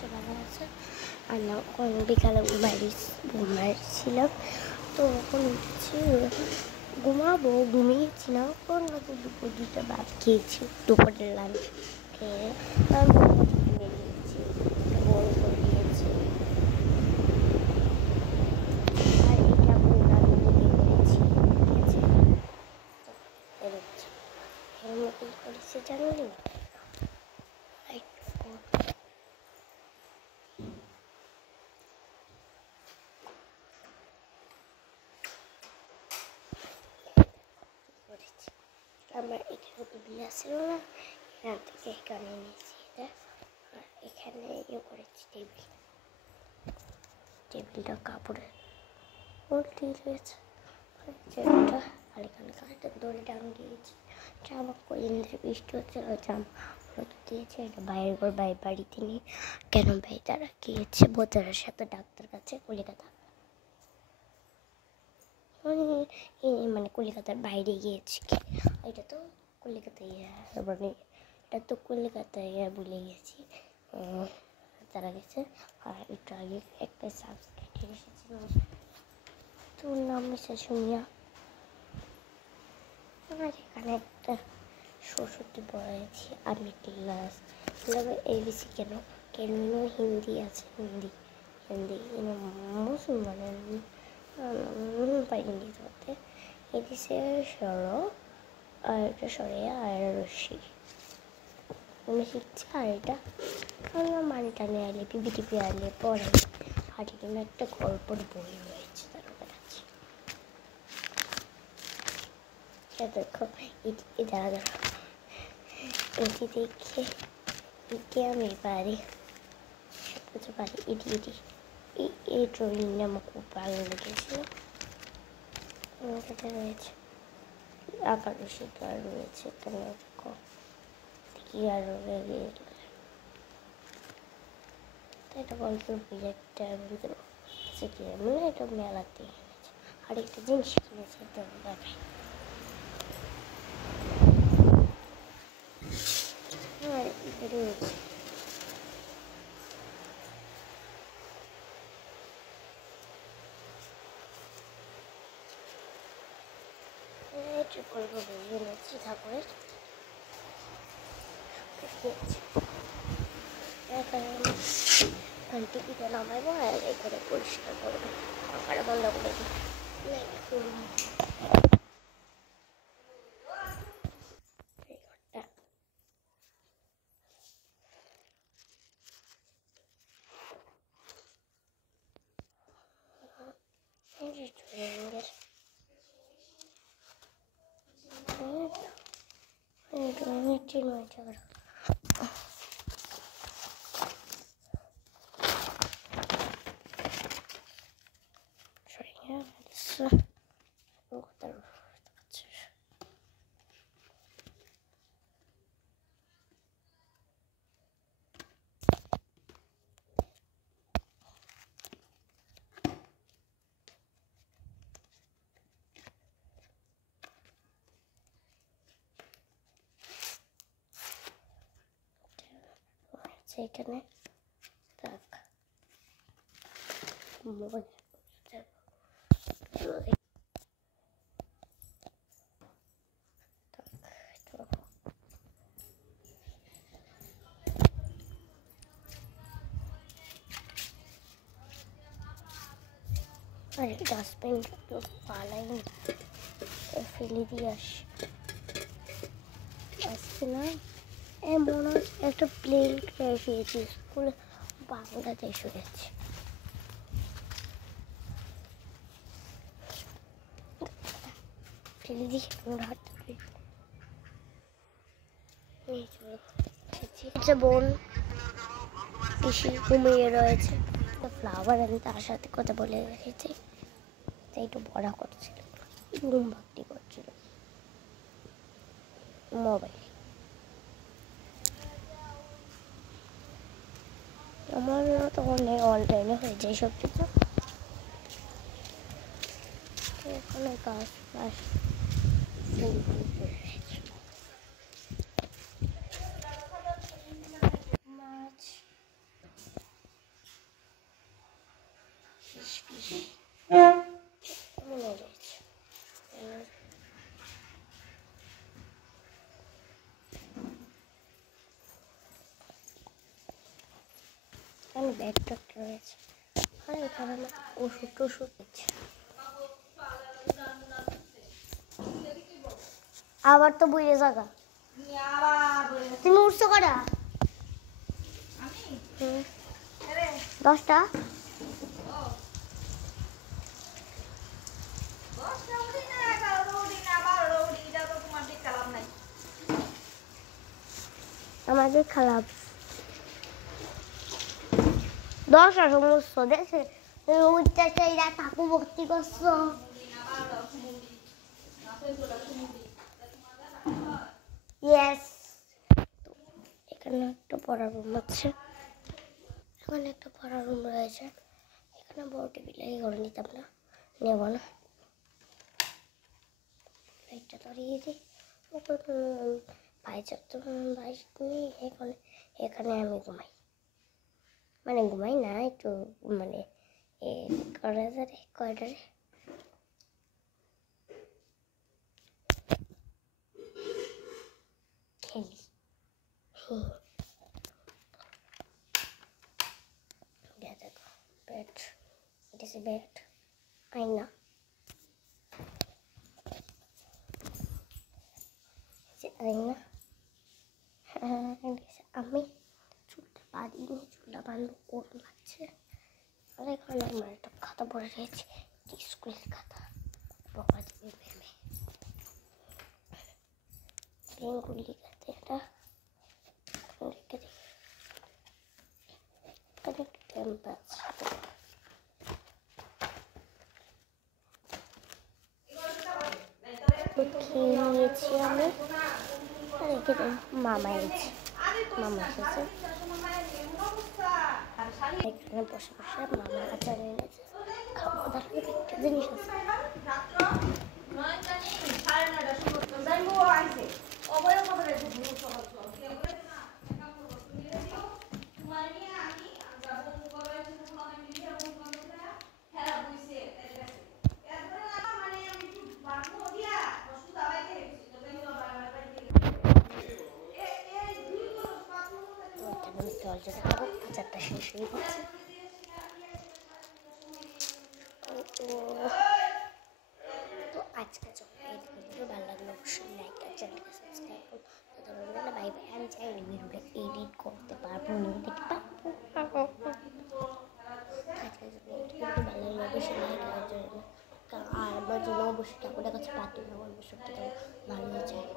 হচ্ছে ভালো আছে। আর না বিকালে ঘুমাইছিলাম, তো এখন উঠেছি, ঘুমিয়েছিলাম। এখন দুপুর 2টা ভাত খেয়েছি, দুপুরের লাঞ্চ খেয়ে আমি বেরিয়েছি, বোন করে দিয়েছি। আর এটা বোন আমি নিজে করেছি, ঠিক আছে? বেরোচ্ছি মতো করেছে জানলি। আমার এখানে টিভি আসছিল না, এখান থেকে এখানে এনেছি এটা। আর এখানে করেছি টেবিলটা কাপড়ের উল্টে রয়েছে, আর এখানে কাঠের দড়ি টাঙিয়েছি। জামা কদিন বৃষ্টি হচ্ছে, জামা রোদ দিয়েছে। এটা বাইরের ঘর, বাড়িতে নেই কেন ভাই, তারা গিয়েছে বোতারের সাথে ডাক্তার কাছে কলিকাতা, মানে কলকাতার বাইরে গিয়েছি। এটা তো কলকাতায়, মানে এটা তো কলকাতায় ভুলে গেছি, তারা গেছে। আর একটু আগে একটা সাবস্ক্রাইব এসেছিল, তোর নাম এসে শুনিয়া। আর এখানে একটা সরস্বতী পড়াইছি আমি ক্লাস ABC। কেন হিন্দি আছে, হিন্দি মুসলমানের পাইনি ধরতে। এদিকে সরো আর এটা সরে আর রশ্মি আমি শিখছি। আর এটা মানে টানে আলে পিপিটিপি আলে পড়ে। আর এখানে একটা গল্পর বই রয়েছে, তার কাছে দেখো। এটি দাঁড়া, এটি দেখে আমি পারি, সব কিছু পারি। এই ড্রয়িংটা আমার খুব ভালো লেগেছিল। এটা রয়েছে আঁকার শিকার রয়েছে, এখানে দেখি আরো এটা গল্পের বই একটা মানে এটা মেলাতে এনেছে। আর একটা জিনিস কিনেছে, তো দেখাই। আর এটা রয়েছে গল্প বই এনেছি ঠাকুরের। টিভিটা নামাবো আর এখানে পরিষ্কার করবো, পাখাটা বন্ধ করে দিই। এখানে ডাস্টবিন পালাই ফেলে দিয়ে আসছি না। এমন একটা প্লেন এসেছি স্কুলে, বাংলাদেশ হয়েছে। ফেলে দিয়ে হাঁটতে বোন পিসি ঘুমিয়ে রয়েছে। ফ্লাওয়ার আমি তার সাথে কথা বলে রেখেছি, তাই একটু বড়া করছিল, ঘুম ভাবটি করছিল মোবাইল। আমার তো অনলাইনে হয়ে যায় সব কিছু। এখানে গাছ গাছ মাছ ব্যাগ ট্যাগটা রয়েছে, আর এখানে আমার ওষুধ টষুধ দিচ্ছে। আবার তো বইরে জায়গা তুমি উঠছো কটা? 10টা। আমাদের খারাপ 10টা সমস্ত দেখে উঠতে কাকু ভর্তি করছো। ইয়েস, এখানে একটা পড়ার রুম আছে, এখানে একটা পড়ার রুম রয়েছে। এখানে বড় টেবিল ঘরে নিতাম না, নেব না। লাইটটা ধরিয়ে দিই, ভাই চত্ব ভাই এখানে এখানে আমি ঘুমাই, মানে ঘুমাই না একটু, মানে কয়টারে খেলি। দেখো বেড, এটা হচ্ছে বেড, আয়না, আয়না। আমি চুলটা বাঁধিনি, চুলটা বাঁধবো, গরম লাগছে। আর এখানে আমার একটা খাতা পড়ে রয়েছে, স্কুলের খাতা, বাবা দেবে ম্যামে বেঙ্গুলি খাতা। এটা রেখে দিই, এখানে একটা ক্যাম্পাস খেয়ে নিয়েছি আমি। আর এখানে মামা এসেছে, মামা এসেছে এখানে বসে বসে মামা আচার এনেছে খাবো। তারপরে একটা জিনিস আছে, দরজা দেখাবো, আচারটা শেষ হয়ে গেছে। তো আজকে চলো এই ভিডিও ভালো লাগলো অবশ্যই লাইক আর চ্যানেলকে সাবস্ক্রাইব করুন। Bye bye. আমি চাই এই ভিডিওটা এডিট করতে পারবো না, দেখতে পারবো। আজকে ভিডিও ভালো লাগলো অবশ্যই লাইক আর জন্য, আর আমার জন্য অবশ্যই ঠাকুরের কাছে প্রার্থনা করবো সত্যি ভালো হয়ে যায়।